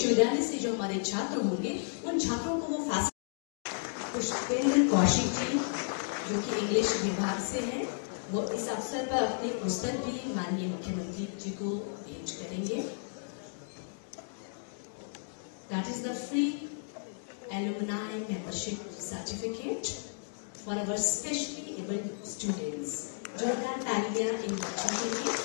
विश्वविद्यालय से जो हमारे छात्र होंगे उन छात्रों को वो पुष्पेंद्र कौशिक जी जो कि इंग्लिश विभाग से हैं, वो इस अवसर पर अपनी पुस्तक भी माननीय मुख्यमंत्री जी को भेंट करेंगे। That is the free alumni membership certificate for our specially able students. जोरदार तालियां इन बच्चों के लिए।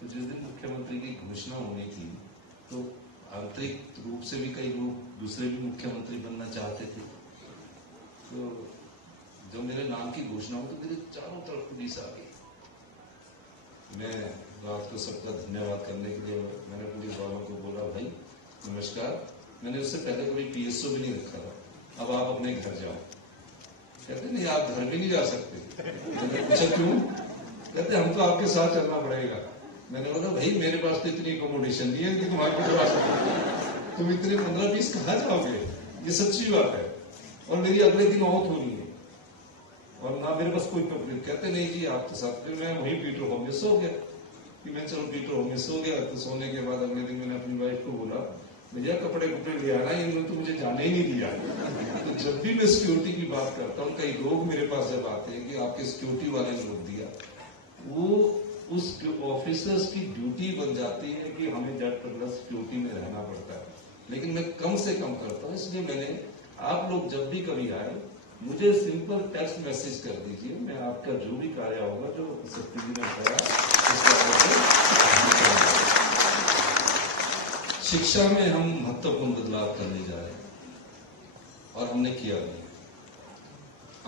तो जिस दिन मुख्यमंत्री की घोषणा होनी थी तो आंतरिक रूप से भी कई लोग दूसरे भी मुख्यमंत्री बनना चाहते थे। तो जब मेरे नाम की घोषणा हुई तो मेरे चारों तरफ पुलिस आ गई। मैं रात को सबका धन्यवाद करने के लिए मैंने पुलिस वालों को बोला, भाई नमस्कार, मैंने उससे पहले कभी पीएसओ भी नहीं रखा था, अब आप अपने घर जाओ। कहते नहीं, आप घर भी नहीं जा सकते। मैंने पूछा क्यों? कहते हम तो आपके साथ चलना पड़ेगा। मैंने बोला भाई मेरे पास तो इतनी अकोमोडेशन नहीं है कि तुम्हारे को जा सकते, तुम इतने 15-20 कहाँ जाओगे? ये सच्ची बात है। और मेरी अगले दिन मौत हो रही है और ना मेरे पास कोई पब्लिक। कहते नहीं जी आप तो साथ में। मैं वही पीटर होम में सो गया कि मैं चलो पीटर होम में सो गया। तो सोने के बाद अगले दिन मैंने अपनी वाइफ को बोला, भैया कपड़े ले आना, इन्होंने तो मुझे जाने ही नहीं दिया। तो जब भी मैं सिक्योरिटी की बात करता हूँ, कई लोग मेरे पास जब आते हैं कि आपके सिक्योरिटी वाले ने रोक दिया, वो उस ऑफिसर्स की ड्यूटी बन जाती है कि हमें ज्यादा सिक्योरिटी में रहना पड़ता है, लेकिन मैं कम से कम करता हूँ। इसलिए मैंने, आप लोग जब भी कभी आए मुझे सिंपल टेक्स्ट मैसेज कर दीजिए, मैं आपका जो भी कार्य होगा जो सेक्रेटरी ने कहा। शिक्षा में हम महत्वपूर्ण बदलाव करने जा रहे हैं और हमने किया भी।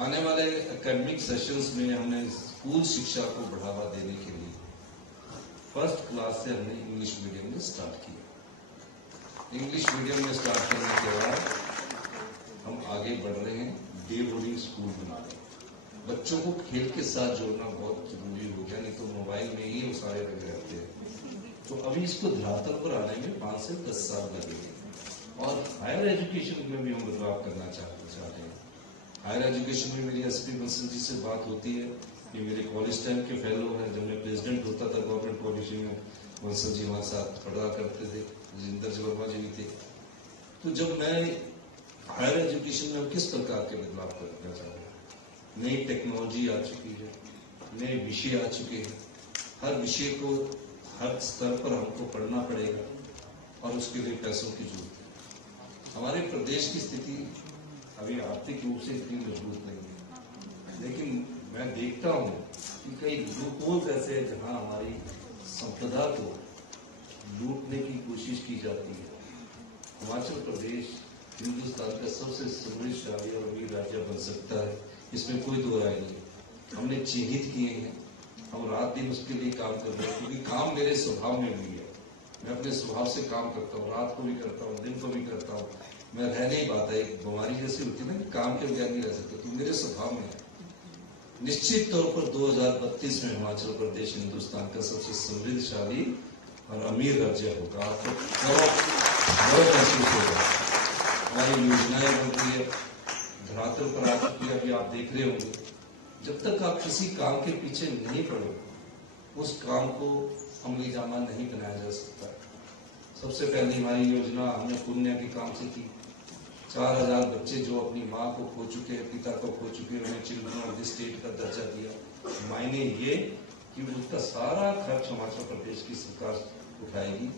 आने वाले एकेडमिक सेशंस में हमने स्कूल शिक्षा को बढ़ावा देने के लिए फर्स्ट क्लास से हमने इंग्लिश मीडियम में स्टार्ट किया। इंग्लिश मीडियम में स्टार्ट करने के बाद हम आगे बढ़ रहे हैं, डे बोर्डिंग स्कूल बना रहे हैं। बच्चों को खेल के साथ जोड़ना बहुत जरूरी हो गया, नहीं तो मोबाइल में ही वो सारे लगे रहते हैं। तो अभी इसको धरातल पर आने में 5 से 10 साल लगेंगे। और हायर एजुकेशन में भी हम बदलाव करना चाहते हैं। हायर एजुकेशन में मेरी एसपी बंसल जी से बात होती है, ये मेरे कॉलेज टाइम के फेलो हैं। जब मैं प्रेसिडेंट होता था गवर्नमेंट कॉलेज में, बंसल जी हमारे साथ पढ़ा करते थे, राजेंद्र जी वर्मा जी भी थे। तो जब मैं हायर एजुकेशन में हम किस प्रकार के बदलाव करना चाह रहे हैं, नई टेक्नोलॉजी आ चुकी है, नए विषय आ चुके हैं। हर विषय को हर स्तर पर हमको पढ़ना पड़ेगा और उसके लिए पैसों की जरूरत है। हमारे प्रदेश की स्थिति अभी आर्थिक रूप से इतनी मजबूत नहीं है, लेकिन मैं देखता हूं कि कई लूपहोल्स ऐसे हैं जहां हमारी संपदा को लूटने की कोशिश की जाती है। हिमाचल प्रदेश हिंदुस्तान का सबसे समृद्धशाली और अमीर राज्य बन सकता है, इसमें कोई दो राय नहीं। हमने चिन्हित किए हैं, हम रात दिन उसके लिए काम कर रहे हैं, क्योंकि काम मेरे स्वभाव में भी है। मैं अपने स्वभाव से काम करता हूँ, रात को भी करता हूँ, दिन को भी करता हूँ। मैं रह नहीं पाता, एक बीमारी जैसी होती है ना कि काम के बगैर नहीं रह सकते, तो मेरे स्वभाव में है। निश्चित तौर पर 2032 में हिमाचल प्रदेश हिंदुस्तान का सबसे समृद्धशाली और अमीर राज्य होगा। आपको गौरव महसूस होगा। हमारी योजनाएं बन रही है, धरातल पर आ चुकी है। अभी आप देख रहे होंगे, जब तक आप किसी काम के पीछे नहीं पड़ो उस काम को अमली जामा नहीं बनाया जा सकता। सबसे पहली हमारी योजना हमने पुण्य के काम से की। 4000 बच्चे जो अपनी माँ को खो चुके हैं, पिता को खो चुके हैं, उन्हें चिल्ड्रन ऑफ द स्टेट का दर्जा दिया। मायने ये कि उसका सारा खर्च हिमाचल प्रदेश की सरकार उठाएगी।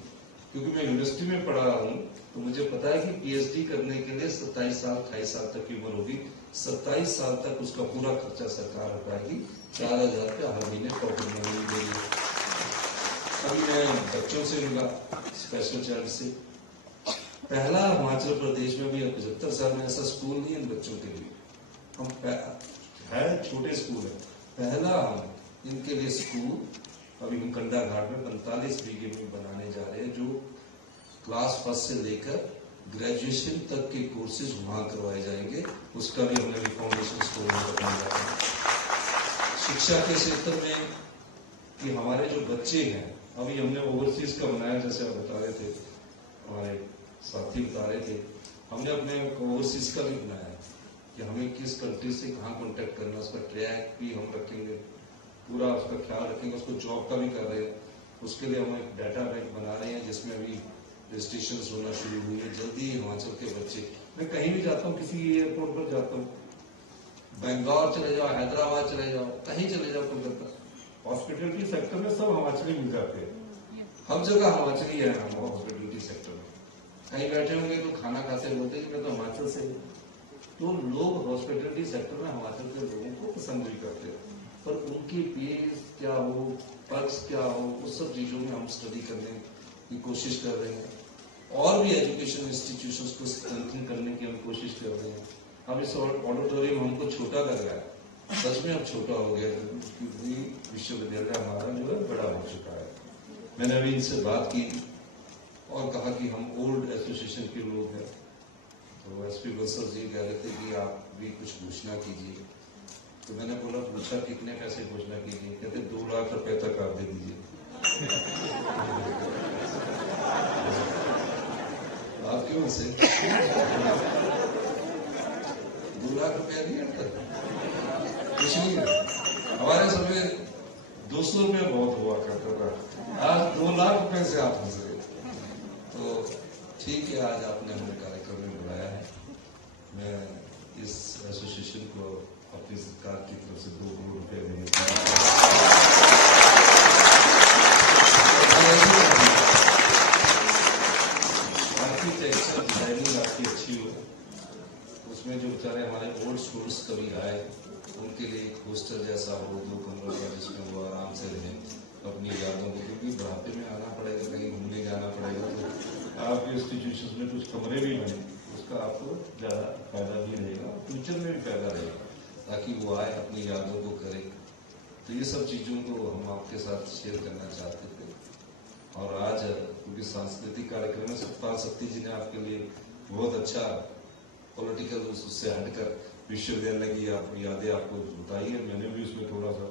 क्योंकि मैं यूनिवर्सिटी में पढ़ा हूँ तो मुझे पता है कि पीएचडी करने के लिए 27 साल 28 साल तक की उम्र होगी। 27 साल तक उसका पूरा खर्चा सरकार उठाएगी। 4000 रुपया हर महीने पॉकेट मनी देगी। अभी मैं बच्चों से मिला, स्पेशल चाइल्ड से। पहला हिमाचल प्रदेश में भी 75 साल में ऐसा स्कूल नहीं है बच्चों के लिए। हम है छोटे स्कूल है, पहला हम इनके लिए स्कूल अभी हम कंडा घाट में 45 बीघे में बनाने जा रहे हैं, जो क्लास 1 से लेकर ग्रेजुएशन तक के कोर्सेज वहां करवाए जाएंगे। उसका भी हमने फाउंडेशन स्कूल में बनाया। शिक्षा के क्षेत्र में कि हमारे जो बच्चे हैं, अभी हमने ओवरसीज का बनाया, जैसे आप बता रहे थे, हमारे साथी बता रहे थे, हमने अपने ओवरसीज का भी बनाया कि हमें किस कंट्री से कहाँ कॉन्टेक्ट करना, उसका ट्रैक भी हम रखेंगे, पूरा उसका ख्याल रखेंगे, उसको जॉब का भी कर रहे हैं। उसके लिए हम एक डाटा बैंक बना रहे हैं जिसमें अभी रजिस्ट्रेशन होना शुरू हुई है। जल्दी हिमाचल के बच्चे, मैं कहीं भी जाता हूँ, किसी एयरपोर्ट पर जाता हूँ, बेंगलोर चले जाओ, हैदराबाद चले जाओ, कहीं चले जाओ, कोलकाता, हॉस्पिटलिटी सेक्टर में सब हिमाचली मिल जाते हैं। हर जगह हिमाचली है हम हॉस्पिटलिटी सेक्टर में। कहीं बैठे होंगे तो खाना खाते बोलते हैं मैं तो हिमाचल से। तो लोग हॉस्पिटलिटी सेक्टर में हिमाचल के लोगों को पसंद भी करते हैं, पर उनकी पेज क्या हो, पर्क्स क्या हो, उस सब चीजों में हम स्टडी करने की कोशिश कर रहे हैं। और भी एजुकेशन इंस्टीट्यूशंस को स्ट्रेंथन करने की हम कोशिश कर रहे हैं। अब इस ऑडिटोरियम हमको छोटा लग रहा है, सच में अब छोटा हो गया, क्योंकि विश्वविद्यालय हमारा जो है बड़ा हो चुका है। मैंने अभी इनसे बात की और कहा कि हम ओल्ड एसोसिएशन के लोग हैं, तो एसपी बसर जी कह रहे थे कि आप भी कुछ घोषणा कीजिए। तो मैंने बोला पूछा कितने पैसे घोषणा कीजिए, कहते 2 लाख रुपए तक आप दे दीजिए। आप क्यों से 2 लाख रुपया नहीं आता, कुछ नहीं है। हमारे समय 200 रुपये बहुत हुआ करता था, आज 2 लाख रुपए से आप हंस रहे। तो ठीक है, आज आपने हमें कार्यक्रम में बुलाया है। मैं इस एसोसिएशन को अपनी सरकार की तरफ से 2 करोड़ रुपए देने आर्किटेक्चर डिजाइनिंग आपकी अच्छी हो, उसमें जो बेचारे हमारे ओल्ड स्टूडेंट्स कभी आए उनके लिए एक हॉस्टल जैसा हो 2 कमरों का, जिसमें वो आराम से रहें अपनी यादों को, क्योंकि बुढ़ापे में आना पड़ेगा, कहीं घूमने जाना पड़ेगा, तो आपके इंस्टीट्यूशन में कुछ कमरे भी बने, उसका आपको ज्यादा फायदा भी रहेगा, फ्यूचर में भी फायदा रहेगा, ताकि वो आए अपनी यादों को करे। तो ये सब चीजों को हम आपके साथ शेयर करना चाहते थे। और आज क्योंकि सांस्कृतिक कार्यक्रम में सतपाल सत्ती जी ने आपके लिए बहुत अच्छा पॉलिटिकल उससे हटकर विश्वविद्यालय की यादें आपको बताई है, मैंने भी उसमें थोड़ा सा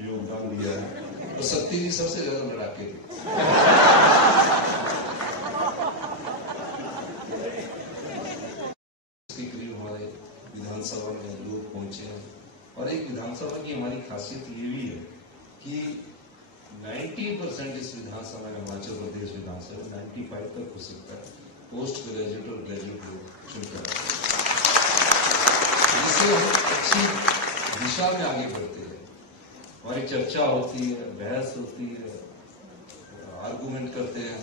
योगदान दिया है। तो सत्ती जी सबसे ज्यादा लड़ाके थे। इसके करीब हमारे विधानसभा में लोग पहुंचे हैं, और एक विधानसभा की हमारी खासियत ये भी है कि 90% इस विधानसभा में, हिमाचल प्रदेश विधानसभा 95 तक हो सकता है, पोस्ट ग्रेजुएट और ग्रेजुएट लोग चुनकर आते हैं। इससे अच्छी दिशा में आगे बढ़ते हैं, हमारी चर्चा होती है, बहस होती है, आर्गुमेंट करते हैं।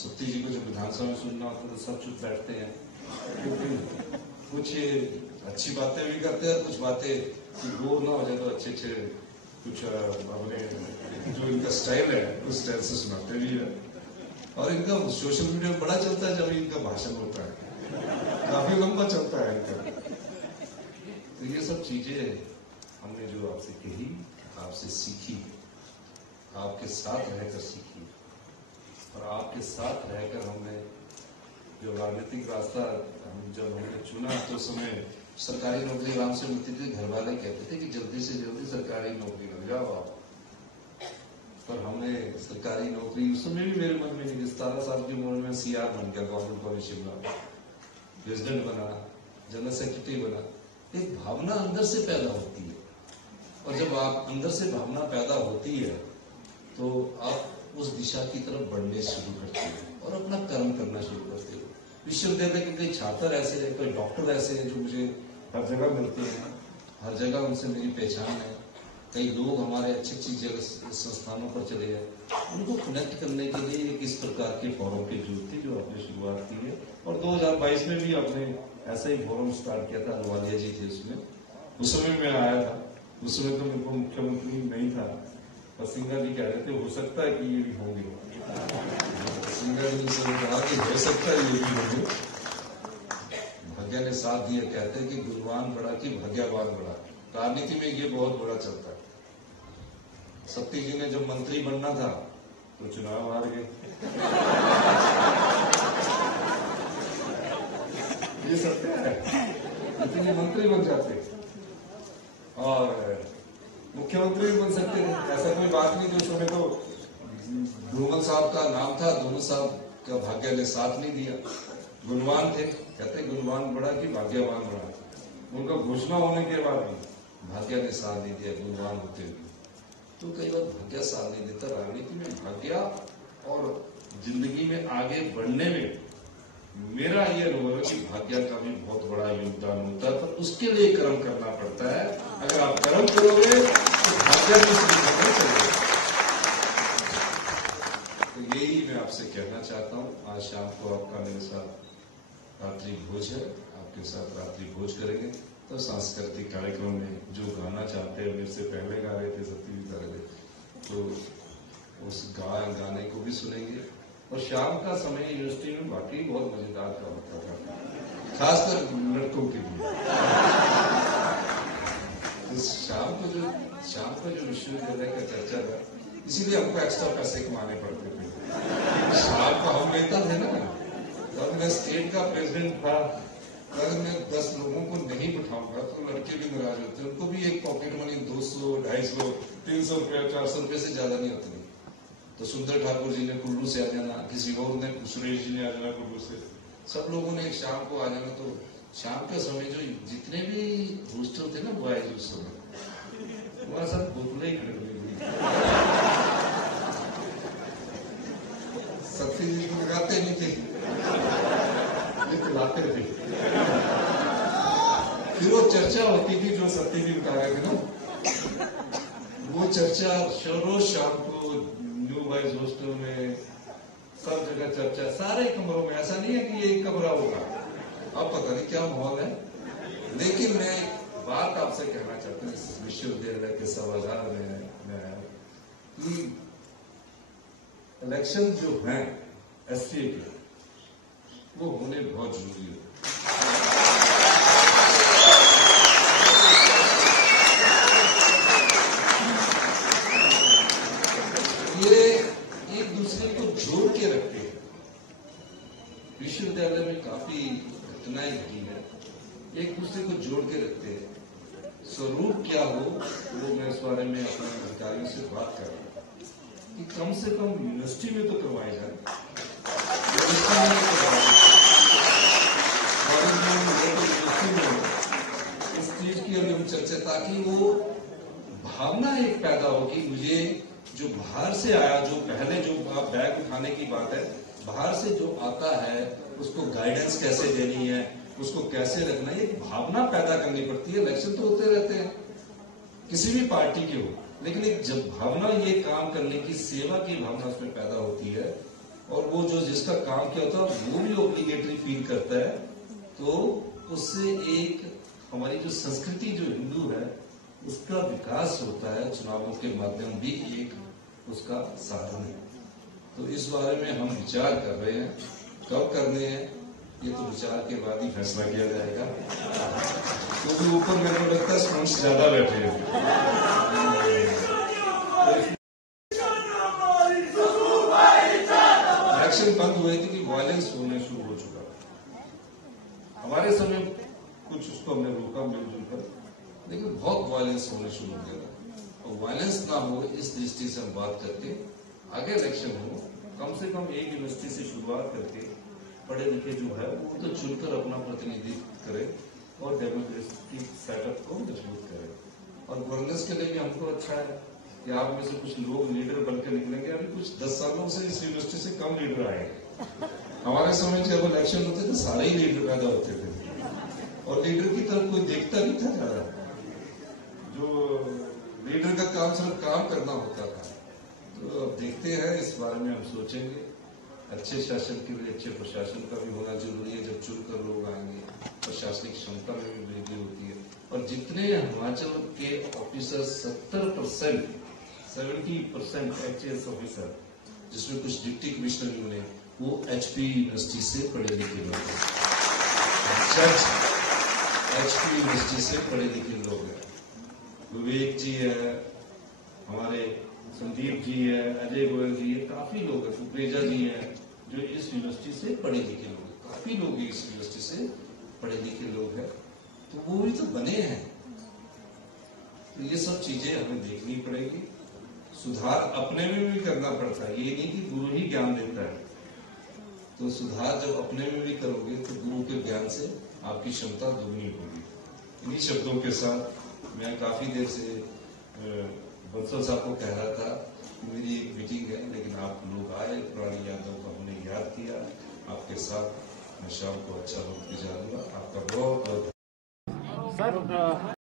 सत्ती जी को जब विधानसभा में सुनना होता है तो सब चुप बैठते हैं, क्योंकि कुछ अच्छी बातें भी करते हैं, कुछ बातें कि बोर ना हो जाए तो अच्छे अच्छे कुछ अपने जो इनका स्टाइल है उस स्टाइल से सुनाते भी है। और इनका सोशल मीडिया में बड़ा चलता है, जब इनका भाषण होता है काफी लंबा चलता है इनका। तो ये सब चीजें हमने जो आपसे कही, आपसे सीखी, आपके साथ रहकर सीखी, और आपके साथ रहकर हमने जो राजनीतिक रास्ता जब हमने चुना तो समय सरकारी नौकरी आराम से मिलती थी, घर वाले कहते थे कि जल्दी से जल्दी सरकारी नौकरी लग जाओ आप, पर हमने सरकारी नौकरी उस समय भी मेरे मन में नहीं, 17 साल की उम्र में CR बन गया, गवर्नमेंट कॉलेज शिमला, प्रेसिडेंट बना, जनरल सेक्रेटरी बना। एक भावना अंदर से पैदा होती है, और जब आप अंदर से भावना पैदा होती है तो आप उस दिशा की तरफ बढ़ने शुरू करते हैं और अपना कर्म करना शुरू करते हो। विश्वविद्यालय के कई छात्र ऐसे हैं, कई डॉक्टर ऐसे हैं जो मुझे हर जगह मिलते हैं, हर जगह उनसे मेरी पहचान है। कई लोग हमारे अच्छी अच्छी जगह संस्थानों पर चले गए, उनको कनेक्ट करने के लिए एक इस प्रकार के फोरम की जरूरत थी जो आपने शुरुआत की है। और 2022 में भी आपने ऐसा ही फोरम स्टार्ट किया था, अहलूवालिया जी थे उसमें, उस समय मैं आया था, उस समय तो मेरे को मुख्यमंत्री नहीं था, और सिंघा जी कह रहे थे हो सकता है कि ये भी होंगे, सिंघा जी से कहा कि हो सकता है ये भी होंगे, भाग्य ने साथ दिया। कहते हैं कि गुणवान बड़ा कि भाग्यवान बड़ा, राजनीति में ये बहुत बड़ा चलता है। सत्ती जी ने जब मंत्री बनना था तो चुनाव हार गए, ये सत्य है, इतने मंत्री बन जाते। और मुख्यमंत्री भी बन सकते हैं, ऐसा कोई बात नहीं। जो समय तो धूमल साहब का नाम था, धूमल साहब का भाग्य ने साथ नहीं दिया। गुणवान थे, कहते गुणवान बड़ा कि भाग्यवान बड़ा। उनका घोषणा होने के बाद भी भाग्य ने साथ नहीं दिया, गुणवान होते हुए। तो कई बार भाग्य साथ नहीं देता। राजनीति में भाग्य और जिंदगी में आगे बढ़ने में मेरा ये अनुभव है कि भाग्य का भी बहुत बड़ा योगदान होता है, पर उसके लिए कर्म करना पड़ता है। अगर आप कर्म करोगे तो भाग्य भी करना चाहिए। तो यही मैं आपसे कहना चाहता हूँ। आज शाम को आपका मेरे साथ रात्रि भोज है, आपके साथ रात्रि भोज करेंगे। तो सांस्कृतिक कार्यक्रम में जो गाना चाहते हैं, मेरे से पहले गा रहे थे, सत्यजीत गा रहे थे, तो उस गाने को भी सुनेंगे। और शाम का समय यूनिवर्सिटी में वाकई बहुत मजेदार का होता था, खासकर लड़कों के लिए। तो शाम को जो विश्वविद्यालय का चर्चा था, इसीलिए हमको एक्स्ट्रा पैसे कमाने पड़ते थे। शाम को हम नेता थे ना, तो मैं स्टेट का प्रेसिडेंट था। अगर मैं 10 लोगों को नहीं बिठाऊंगा तो लड़के भी नाराज होते हैं। उनको भी एक पॉकेट मनी 200, 250, 300 रुपया, 400 रुपये से ज्यादा नहीं होती। तो सुंदर ठाकुर जी ने कुल्लू से आ जाना, किसी और ने, सुरेश जी ने आ जाना कुल्लू से, सब लोगों ने एक शाम को आ जाना। तो शाम के समय जो जितने भी हॉस्टल थे ना बॉयज, उस समय वहां सब बोतलें ही खरीद ली। सत्य जी को लगाते नहीं थे, लाते थे। फिर वो चर्चा होती थी जो सत्य जी बता रहे थे ना, वो चर्चा रोज शाम को न्यू बॉयज हॉस्टल में सब जगह चर्चा, सारे कमरों में। ऐसा नहीं है कि ये एक कमरा होगा, अब पता नहीं क्या माहौल है। लेकिन मैं एक बात आपसे कहना चाहता हूँ, इस विश्वविद्यालय के सभागार में कि इलेक्शन जो है एससीए के, वो होने बहुत जरूरी है। ये एक दूसरे को जोड़ के रखते हैं। विश्वविद्यालय में काफी घटनाएं घटी है, एक दूसरे को जोड़ के रखते हैं। स्वरूप क्या हो वो मैं इस बारे में अपने अधिकारियों से बात कर रहा हूं कि कम से कम यूनिवर्सिटी में तो करवाए जाए। इस चीज की अभी हम चर्चा, ताकि वो भावना एक पैदा हो कि मुझे जो बाहर से आया, जो पहले जो बैग उठाने की बात है, बाहर से जो आता है उसको गाइडेंस कैसे देनी है, उसको कैसे रखना है, एक भावना पैदा करनी पड़ती है। इलेक्शन तो होते रहते हैं किसी भी पार्टी के हो, लेकिन एक जब भावना, ये काम करने की, सेवा की भावना उसमें पैदा होती है, और वो जो जिसका काम क्या होता है वो भी ऑब्लिगेटरी फील करता है, तो उससे एक हमारी जो संस्कृति जो हिंदू है उसका विकास होता है। चुनावों के माध्यम भी एक उसका साधन है। तो इस बारे में हम विचार कर रहे हैं, कब करने हैं ये तो विचार के बाद ही फैसला किया जाएगा, क्योंकि तो ऊपर मेरे को लगता है स्टूडेंट्स ज्यादा बैठे हैं। इलेक्शन बंद हुए थे कि वायलेंस होने शुरू हो चुका। हमारे समय कुछ उसको हमने रोका मिलजुल कर, लेकिन बहुत वायलेंस होने शुरू हो गया था। और वायलेंस ना हो इस दृष्टि से हम बात करके आगे इलेक्शन हो, कम से कम एक यूनिवर्सिटी से शुरुआत करके पढ़े लिखे जो है वो तो चुनकर अपना प्रतिनिधित्व करे और डेमोक्रेटिक सेटअप को मजबूत करे। और गवर्नेंस के लिए भी हमको अच्छा है कि आप में से कुछ लोग लीडर बनकर निकलेंगे। अभी कुछ 10 सालों से इस यूनिवर्सिटी से कम लीडर आए। हमारे समय जब इलेक्शन होते थे सारे ही लीडर पैदा होते थे, और लीडर की तरफ कोई देखता नहीं था ज्यादा। जो लीडर का काम सिर्फ काम करना होता था। तो अब देखते हैं, इस बारे में हम सोचेंगे। अच्छे शासन के लिए अच्छे प्रशासन का भी होना जरूरी है। जब चुनकर लोग आएंगे, प्रशासनिक क्षमता में भी वृद्धि होती है। और जितने हिमाचल के ऑफिसर 70% HAS ऑफिसर, जिसमें कुछ डिप्टी कमिश्नर भी बने, वो HP यूनिवर्सिटी से पढ़े लिखे लोग हैं। जज HP यूनिवर्सिटी से पढ़े लिखे लोग हैं। विवेक जी है, हमारे संदीप जी है, अजय गोयल जी है, काफी लोग हैं, सुप्रेजा जी है, जो इस यूनिवर्सिटी से पढ़े लिखे लोग हैं। काफी लोग इस यूनिवर्सिटी से पढ़े लिखे लोग हैं। तो वो भी तो बने हैं। तो ये सब चीजें हमें देखनी पड़ेगी। सुधार अपने में भी करना पड़ता है, ये नहीं कि गुरु ही ज्ञान देता है। तो सुधार जब अपने में भी करोगे तो गुरु के ज्ञान से आपकी क्षमता दुगनी होगी। इन्हीं शब्दों के साथ मैं काफी देर से बंसल साहब को कह रहा था कि मेरी एक मीटिंग है, लेकिन आप लोग आए, पुरानी यादों को हमने याद किया। आपके साथ मैं शाम को अच्छा वक्त गुजारूंगा। आपका बहुत बहुत सर